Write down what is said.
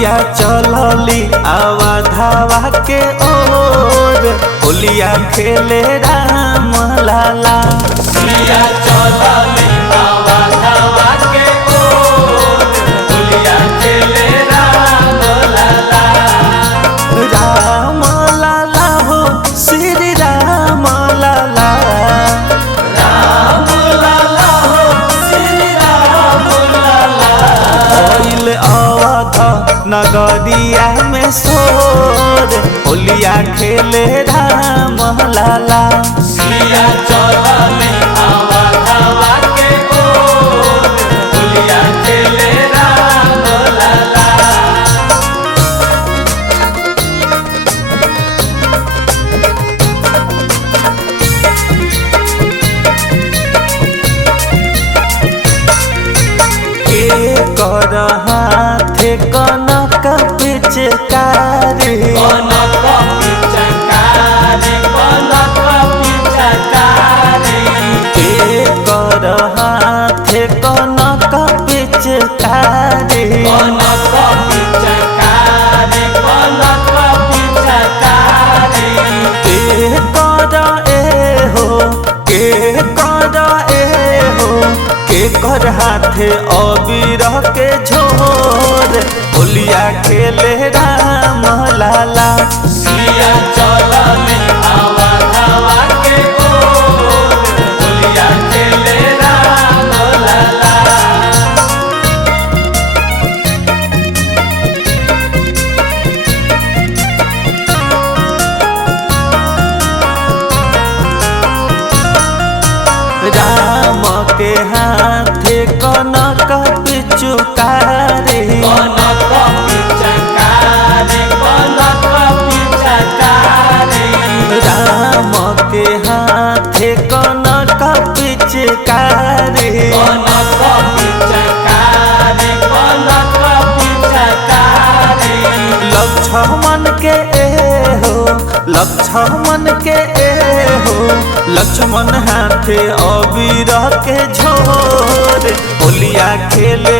सिया चलली आवा धावा के ओर होलिया खेले राम लाला। सिया चलली आवा धावा के ओर होलिया खेले राम लाला। राम लाला हो श्री राम लाला। राम लाला हो श्री राम लाला। भइल अवध नगरिया में सोर होलिया खेले राम लाला। सिया चलली आवा धावा के ओर होलिया खेले राम लाला। के कर हाथे कनक पिचकारी। कनक पिचकारी कनक पिचकारी। के कर हाथे कनक पिचकारी। कनक पिचकारी कनक पिचकारी। के कर ए हो के कर ए हो के कर हाथे अबीर के झोर होलिया खेले राम लाला। सिया चलली आवा धावा के ओर होलिया खेले राम लाला। राम के हाथे कनक पिचकारी। कनक पिचकारी कनक पिचकारी। राम के हाथे कनक पिचकारी। कनक पिचकारी कनक पिचकारी। लक्ष्मण के ए हो लक्ष्मण के ए हो लक्ष्मण हाथे अबीर के झोर होलिया खेले